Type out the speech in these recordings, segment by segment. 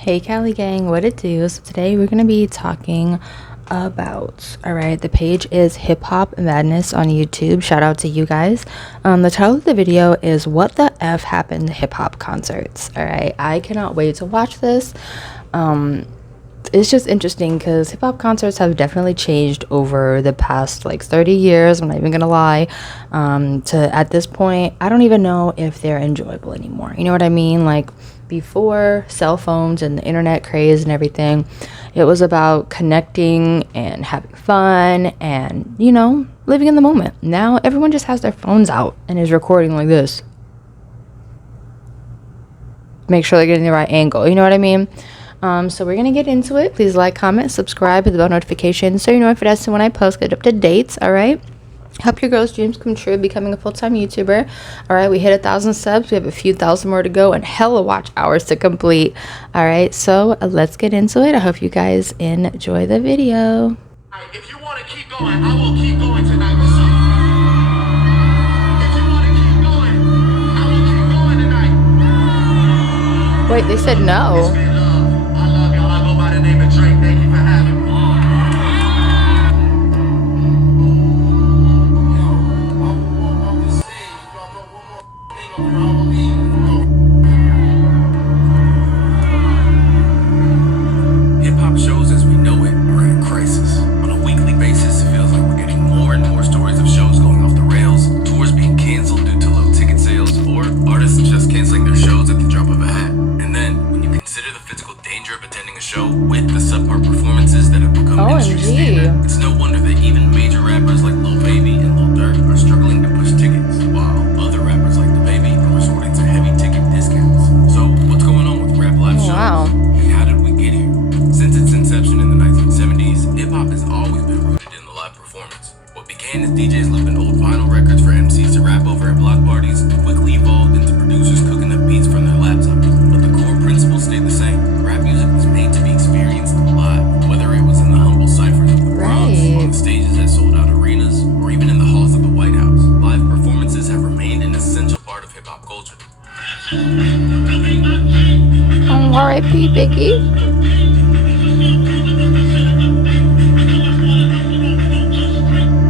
Hey Cali gang, what it do? So today we're gonna be talking about, all right, the page is Hip Hop Madness on YouTube. Shout out to you guys. The title of the video is What the F Happened to Hip Hop Concerts. All right, I cannot wait to watch this. It's just interesting because hip hop concerts have definitely changed over the past like 30 years. I'm not even gonna lie. To at this point, I don't even know if they're enjoyable anymore. You know what I mean? Like before cell phones and the internet craze and everything, it was about connecting and having fun and, you know, living in the moment. Now everyone just has their phones out and is recording like this. Make sure they're getting the right angle. You know what I mean? So we're gonna get into it. Please like, comment, subscribe, hit the bell notification so you know if it has to when I post, get up to dates. All right, help your girls' dreams come true, becoming a full-time YouTuber. All right, we hit 1,000 subs. We have a few thousand more to go and hella watch hours to complete. All right, so let's get into it. I hope you guys enjoy the video. If you want to keep going, I will keep going tonight. If you want to keep going, I will keep going tonight. Wait, they said no. Name of Drake, thank you for having me. Hip-hop shows as we know it are in crisis. On a weekly basis, it feels like we're getting more and more stories of shows going off the rails, tours being canceled due to low ticket sales, or artists just canceling their shows at the drop of a hat. And then, when you consider the physical danger of attending a show with the subpar performances that have become industry standard, it's no wonder that even major rappers like Lil Baby and Lil Durk are struggling to push tickets, while other rappers like The Baby are resorting to heavy ticket discounts. So what's going on with rap live shows? Wow. And how did we get here? Since its inception in the 1970s, hip-hop has always been rooted in the live performance. What began as DJs looping old vinyl records for MCs to rap over at block parties quickly evolved into producers cooking up beats from their laptops. But the core principles stayed the same. Rap music was made to be experienced live, whether it was in the humble ciphers of the Bronx, on the stages at sold-out arenas, or even in the halls of the White House. Live performances have remained an essential part of hip-hop culture. R.I.P. Biggie.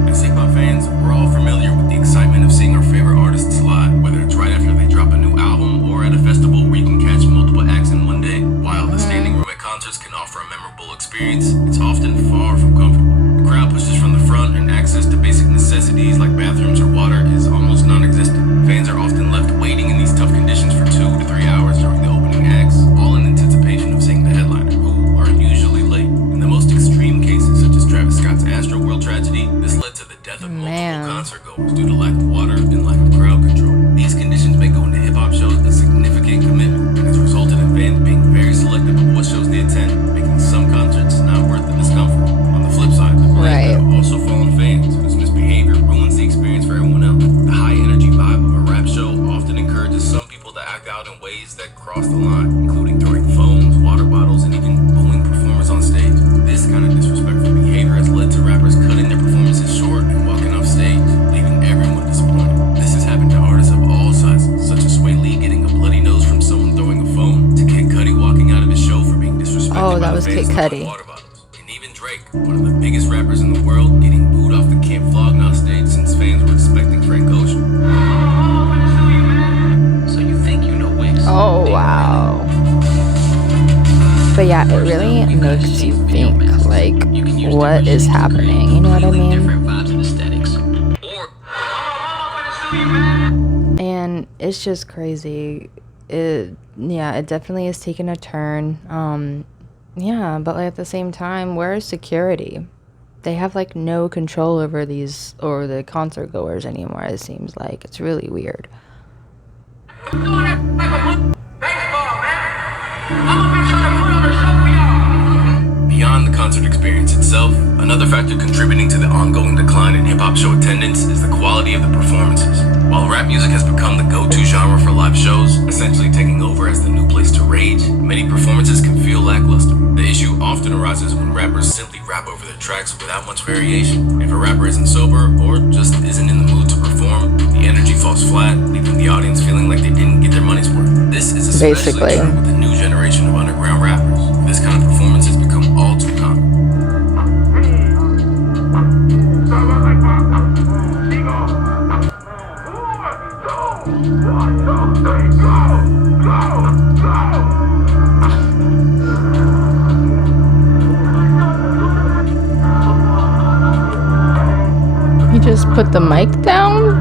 As hip-hop fans, we're all familiar with the excitement of seeing our favorite artists live, whether it's right after they drop a new album or at a festival where you can catch multiple acts in one day. While the standing room at concerts can offer a memorable experience, it's often far from comfortable. The crowd pushes from the front and access to basic necessities like bathrooms or water is almost non-existent. Fans are often left waiting in these tough conditions for 2 to 3 hours during the opening acts, all in anticipation of seeing the headliner, who are usually late. In the most extreme cases, such as Travis Scott's Astroworld tragedy, this led to the death of multiple concert goers due to lack of water and lack of crowd control. These conditions make going to hip-hop shows a significant commitment, and has resulted in fans being very selective of what shows they attend, making some concerts not worth the discomfort. On the flip side, the blame could also fall on fans, whose misbehavior ruins the experience for everyone else. The high-energy vibe of a rap show often encourages some people to act out in ways that cross the line, including throwing phones, water bottles, and even booing performers on stage. This kind of disrespectful behavior has led to rappers cutting their performances short and walking off stage, leaving everyone disappointed. This has happened to artists of all sizes, such as Sway Lee getting a bloody nose from someone throwing a phone, to Kid Cudi walking out of his show for being disrespected by the fans throwing water bottles, and even Drake, one of the biggest rappers in the world, getting booed off the Camp Vlogzz stage since fans were expecting Frank Ocean. So you think you know Wix? Oh wow. But yeah, it really makes you think, like, what is happening? You know what I mean? And it's just crazy. It definitely is taking a turn. Yeah, but like at the same time, where is security? They have like no control over these or the concert goers anymore. It seems like it's really weird. Beyond the concert experience itself, another factor contributing to the ongoing decline in hip-hop show attendance is the quality of the performances. While rap music has become the go-to genre for live shows, essentially taking over as the new place to rage, many performances can feel lackluster. The issue often arises when rappers simply rap over their tracks without much variation. If a rapper isn't sober or just isn't in the mood to perform, the energy falls flat, leaving the audience feeling like they didn't get their money's worth. This is especially true with the new generation of underground rappers. put the mic down?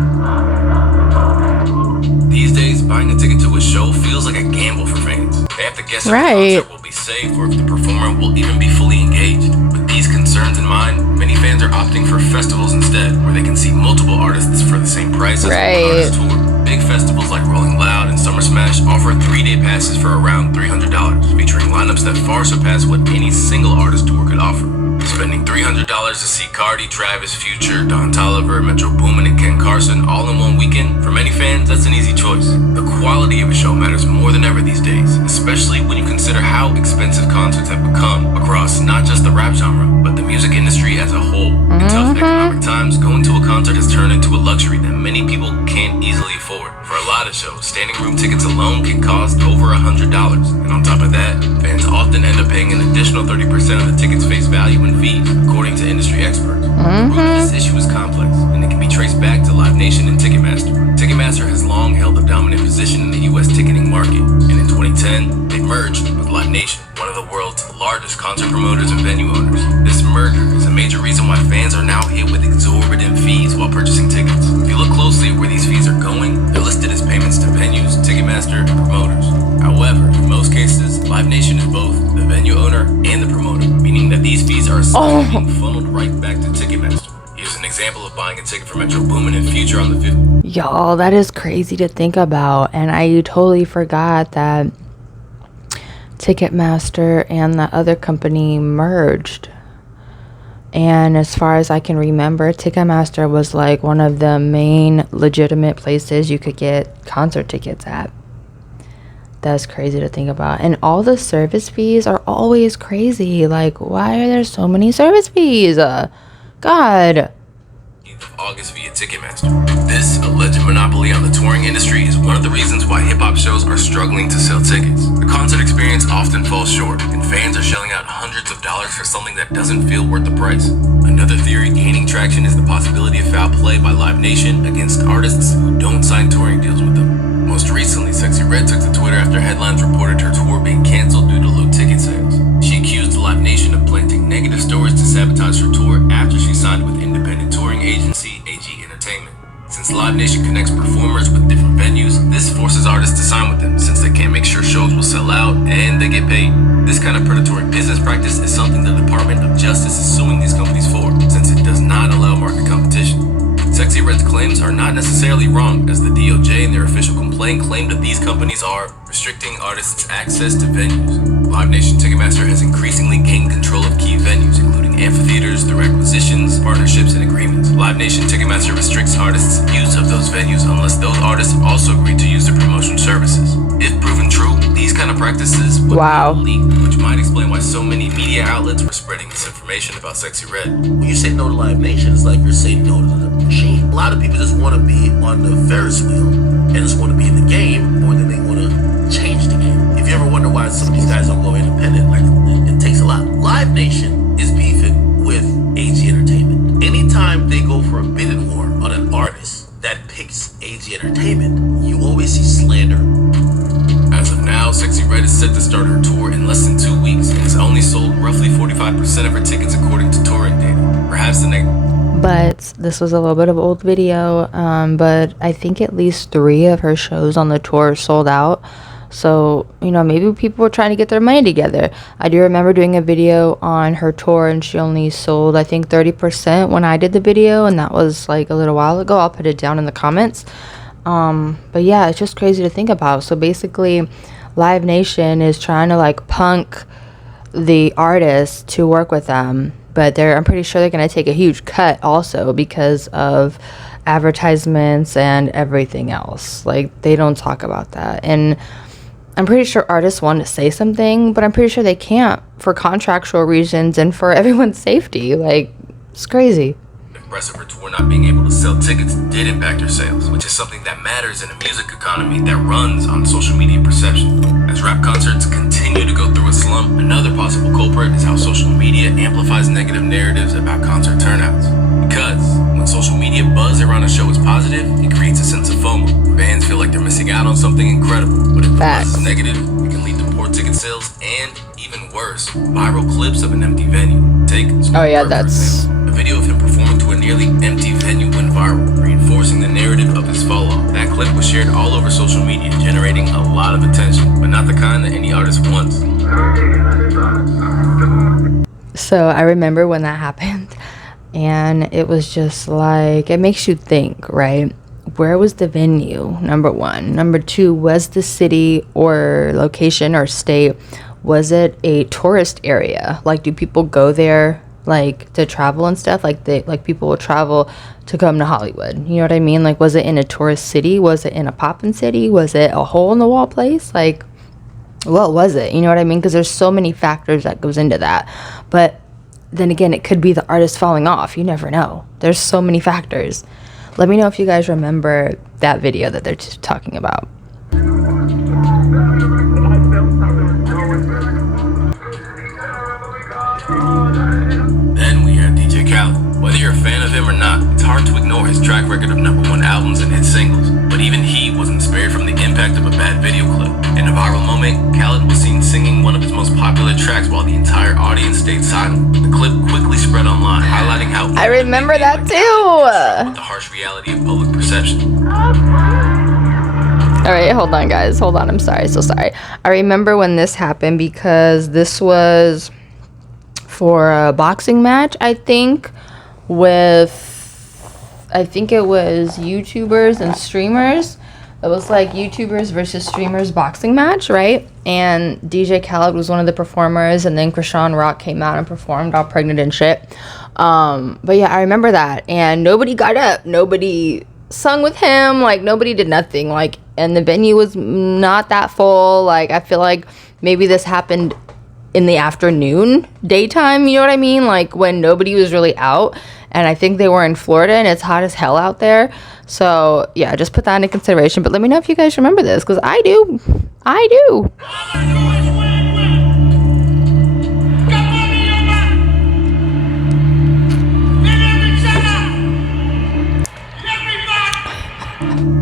These days, buying a ticket to a show feels like a gamble for fans. They have to guess if the concert will be safe or if the performer will even be fully engaged. With these concerns in mind, many fans are opting for festivals instead, where they can see multiple artists for the same price as one artist tour. Big festivals like Rolling Loud and Summer Smash offer 3-day passes for around $300, featuring lineups that far surpass what any single artist tour could offer. Spending $300 to see Cardi, Travis, Future, Don Toliver, Metro Boomin, and Ken Carson all in one weekend? For many fans, that's an easy choice. The quality of a show matters more than ever these days, especially when you consider how expensive concerts have become across not just the rap genre, but the music industry as a whole. In tough economic times, going to a concert has turned into a luxury that many people can't easily afford. For a lot of shows, standing room tickets alone can cost over $100. And on top of that, fans often end up paying an additional 30% of the ticket's face value in fees, according to industry experts. The root of this issue is complex, and it can be traced back to Live Nation and Ticketmaster. Ticketmaster has long held a dominant position in the U.S. ticketing market, and in 2010, they merged with Live Nation, one of the world's largest concert promoters and venue owners. This merger is a major reason why fans are now hit with exorbitant fees while purchasing tickets. If you look closely at where these fees are going, they're listed as payments to venues, Ticketmaster, and promoters. However, in most cases, Live Nation is both the venue owner and the promoter, meaning that these fees are essentially being funneled right back to Ticketmaster. Here's an example of buying a ticket for Metro Boomin and Future on the 5th. Y'all, that is crazy to think about, and I totally forgot that Ticketmaster and the other company merged. And as far as I can remember, Ticketmaster was like one of the main legitimate places you could get concert tickets at. That's crazy to think about. And all the service fees are always crazy. Like, why are there so many service fees? God. August via Ticketmaster. This alleged monopoly on the touring industry is one of the reasons why hip-hop shows are struggling to sell tickets. The concert experience often falls short, and fans are shelling out hundreds of dollars for something that doesn't feel worth the price. Another theory gaining traction is the possibility of foul play by Live Nation against artists who don't sign touring deals with them. Most recently, Sexy Red took to Twitter after headlines reported her tour being canceled due to low ticket sales. She accused Live Nation of planting negative stories to sabotage her tour after she signed with independent touring agency AG Entertainment. Since Live Nation connects performers with different venues, this forces artists to sign with them since they can't make sure shows will sell out and they get paid. This kind of predatory business practice is something the Department of Justice is suing these companies for, since it does not allow market competition. Sexy Red's claims are not necessarily wrong, as the DOJ in their official complaint claimed that these companies are restricting artists' access to venues. Live Nation Ticketmaster has increasingly gained control of key venues, including amphitheaters through acquisitions, partnerships, and agreements. Live Nation Ticketmaster restricts artists' use of those venues unless those artists also agree to use their promotion services. If proven true, these kind of practices would be illegal, which might explain why so many media outlets were spreading misinformation about Sexy Red. When you say no to Live Nation, it's like you're saying no to the machine. A lot of people just want to be on the Ferris wheel and just want to be in the game more than they want to change the game. If you ever wonder why some of these guys don't go independent, like it takes a lot. Live Nation is beefing with AG Entertainment. Anytime they go for a bidding war on an artist that picks AG Entertainment, you always see slander. As of now, Sexy Red is set to start her tour in less than 2 weeks and has only sold roughly 45% of her tickets according to touring data. Perhaps But this was a little bit of old video, but I think at least 3 of her shows on the tour sold out. So, you know, maybe people were trying to get their money together. I do remember doing a video on her tour and she only sold, I think, 30% when I did the video, and that was like a little while ago. I'll put it down in the comments. But yeah, it's just crazy to think about. So basically, Live Nation is trying to like punk the artists to work with them, but I'm pretty sure they're going to take a huge cut also because of advertisements and everything else. Like, they don't talk about that. And I'm pretty sure artists want to say something, but I'm pretty sure they can't for contractual reasons and for everyone's safety. Like, it's crazy. Press of her tour not being able to sell tickets did impact her sales, which is something that matters in a music economy that runs on social media perception. As rap concerts continue to go through a slump, another possible culprit is how social media amplifies negative narratives about concert turnouts. Because when social media buzz around a show is positive, it creates a sense of FOMO. Fans feel like they're missing out on something incredible, but if the buzz is negative, it can lead to poor ticket sales and, even worse, viral clips of an empty venue. Take oh yeah, that's a video of him performing to a nearly empty venue went viral, reinforcing the narrative of his fall off. That clip was shared all over social media, generating a lot of attention, but not the kind that any artist wants. So I remember when that happened, and it was just like, it makes you think, right? Where was the venue? Number one. Number two, was the city or location or state, was it a tourist area? Like, do people go there like to travel and stuff? Like people will travel to come to Hollywood. You know what I mean? Like, was it in a tourist city? Was it in a poppin' city? Was it a hole in the wall place? Like, what was it? You know what I mean? Because there's so many factors that goes into that. But then again, it could be the artist falling off. You never know. There's so many factors. Let me know if you guys remember that video that they're talking about. Then we have DJ Khaled. Whether you're a fan of him or not, it's hard to ignore his track record of #1 albums and hit singles. But even he wasn't spared from the impact of a bad video clip. In a viral moment, Khaled was seen singing one of his most popular tracks while the entire audience stayed silent. The clip quickly spread online, highlighting how I remember that too. with the harsh reality of public perception. All right, hold on, guys. Hold on. I'm sorry. So sorry. I remember when this happened because this was for a boxing match, I think, I think it was YouTubers and streamers. It was like YouTubers versus streamers boxing match, right? And DJ Khaled was one of the performers, and then Krishan Rock came out and performed all pregnant and shit. But yeah, I remember that. And nobody got up. Nobody sung with him. Like, nobody did nothing. Like, and the venue was not that full. Like, I feel like maybe this happened in the afternoon, daytime, you know what I mean? Like, when nobody was really out. And I think they were in Florida, and it's hot as hell out there. So yeah, just put that into consideration. But let me know if you guys remember this, because I do.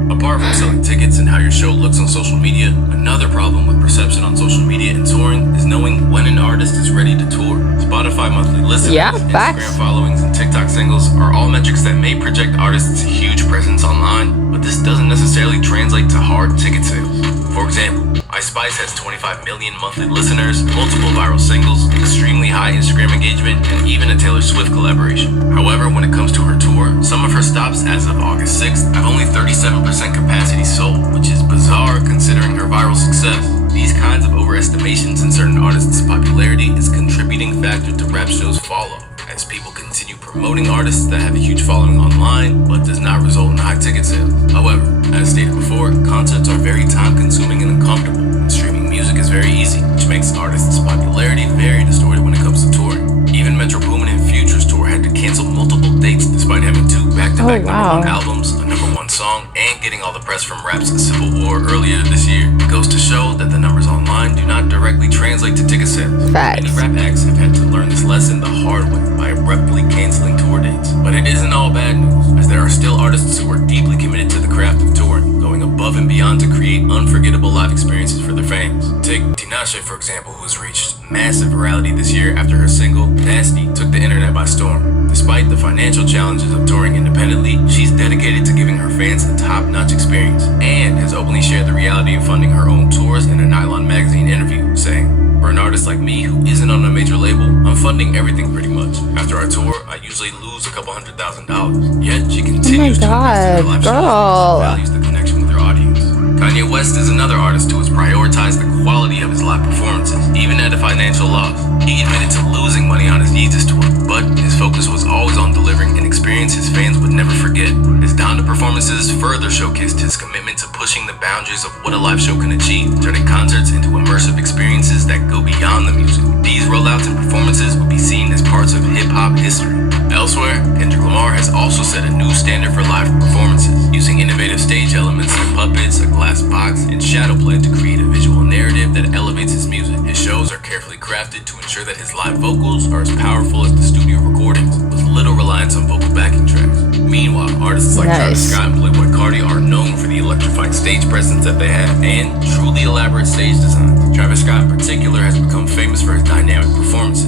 Apart from selling tickets and how your show looks on social media, another problem with perception on social media and touring is knowing when an artist is ready to tour. Spotify monthly listeners, Instagram followings, and TikTok singles are all metrics that may project artists' huge presence online, but this doesn't necessarily translate to hard ticket sales. For example, Ice Spice has 25 million monthly listeners, multiple viral singles, extremely high Instagram engagement, and even a Taylor Swift collaboration. However, when it comes to her tour, some of her stops as of August 6th have only 37% capacity sold, which is bizarre considering her viral success. These kinds of overestimations in certain artists' popularity is a contributing factor to rap shows' fall off, as people continue promoting artists that have a huge following online, but does not result in high ticket sales. However, as stated before, concerts are very time-consuming and uncomfortable, and streaming music is very easy, which makes artists' popularity very distorted when it comes to touring. Even Metro Boomin and Future's tour had to cancel multiple dates despite having 2 back-to-back #1 albums, a #1 song, and getting all the press from rap's Civil War earlier this year. It goes to show that the numbers online do not directly translate to ticket sales. Facts. Many rap acts have had to learn this lesson the hard way by abruptly canceling tour dates. But it isn't all bad news, as there are still artists who are deeply committed to the craft of touring, going above and beyond to create unforgettable live experiences for their fans. Take Tinashe, for example, who has reached massive virality this year after her single, Nasty, took the internet by storm. Despite the financial challenges of touring independently, she's dedicated to giving her fans a top-notch experience, and has openly shared the reality of funding her own tours in a Nylon magazine interview, saying, "For an artist like me who isn't on a major label, I'm funding everything pretty much. After our tour, I usually lose a couple $100,000. Yet she continues to invest in her live shows and values the connection with her audience." Kanye West is another artist who has prioritized the quality of his live performances, even at a financial loss. He admitted to losing money on his Yeezus tour, but his focus was always on delivering an experience his fans would never forget. His Donda performances further showcased his commitment to pushing the boundaries of what a live show can achieve, turning concerts into immersive experiences that go beyond the music. These rollouts and performances will be seen as parts of hip-hop history. Elsewhere, Kendrick Lamar has also set a new standard for live performances, using innovative stage elements like puppets, a glass box, and shadow play to create a visual narrative that elevates his music. His shows are carefully crafted to ensure that his live vocals are as powerful as the studio recordings, with little reliance on vocal backing tracks. Meanwhile, artists like Travis Scott and Playboi Carti are known for the electrifying stage presence that they have, and truly elaborate stage designs. Travis Scott in particular has become famous for his dynamic performances,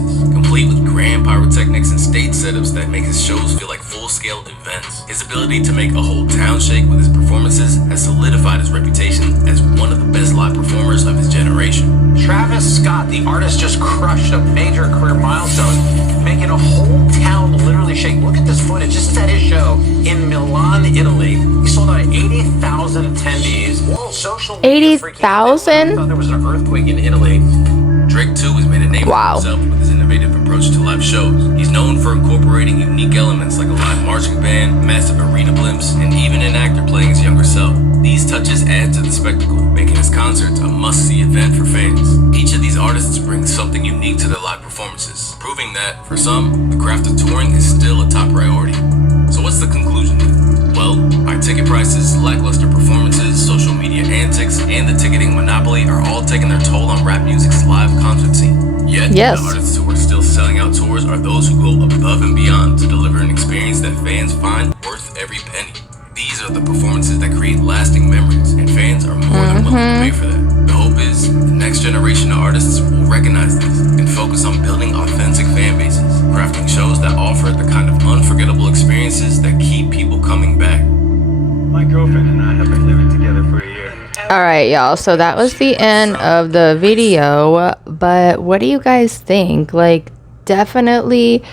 complete with grand pyrotechnics and stage setups that make his shows feel like full-scale events. His ability to make a whole town shake with his performances has solidified his reputation as one of the best live performers of his generation. Travis Scott, the artist, just crushed a major career milestone, making a whole town literally shake. Look at this footage. This is at his show in Milan, Italy. He sold out 80,000 attendees. 80,000? Thought there was an earthquake in Italy. Drake, too, has made a name for himself with his innovative approach to live shows. He's known for incorporating unique elements like a live marching band, massive arena blimps, and even an actor playing his younger self. These touches add to the spectacle, making his concerts a must-see event for fans. Each of these artists brings something unique to their live performances, proving that, for some, the craft of touring is still a top priority. So what's the conclusion then? Well, high ticket prices, lackluster performances, social media antics, and the ticketing monopoly are all taking their toll on rap music's live concert scene. Yet, the artists who are still selling out tours are those who go above and beyond to deliver an experience that fans find worth every penny. These are the performances that create lasting memories, and fans are more than willing to pay for that. The hope is the next generation of artists will recognize this and focus on building authentic fan bases, crafting shows that offer the kind of unforgettable experiences that keep people coming back. My girlfriend and I have been living together for a year. All right, y'all. So that was the end of the video. But what do you guys think? Like, definitely,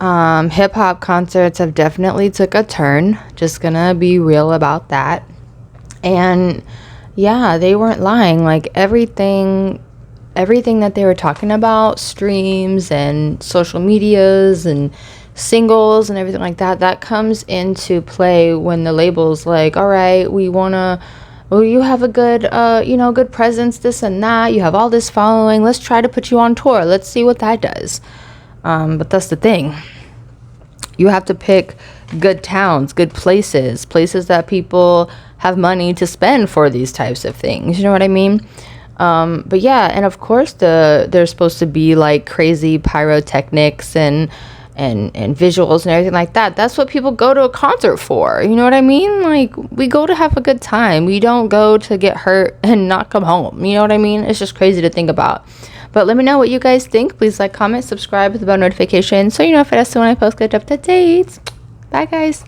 hip hop concerts have definitely took a turn. Just gonna be real about that. And yeah, they weren't lying. Like everything that they were talking about, streams and social medias and singles and everything like that, that comes into play when the label's like, all right, you have a good good presence, this and that, you have all this following, let's try to put you on tour, let's see what that does. But that's the thing, you have to pick good towns, good places that people have money to spend for these types of things, you know what I mean? But yeah, and of course there's supposed to be like crazy pyrotechnics and visuals and everything like that. That's what people go to a concert for, you know what I mean? Like, we go to have a good time, we don't go to get hurt and not come home, you know what I mean? It's just crazy to think about. But let me know what you guys think. Please like, comment, subscribe with the bell notification so you know if it has to when I post good updates. Bye guys.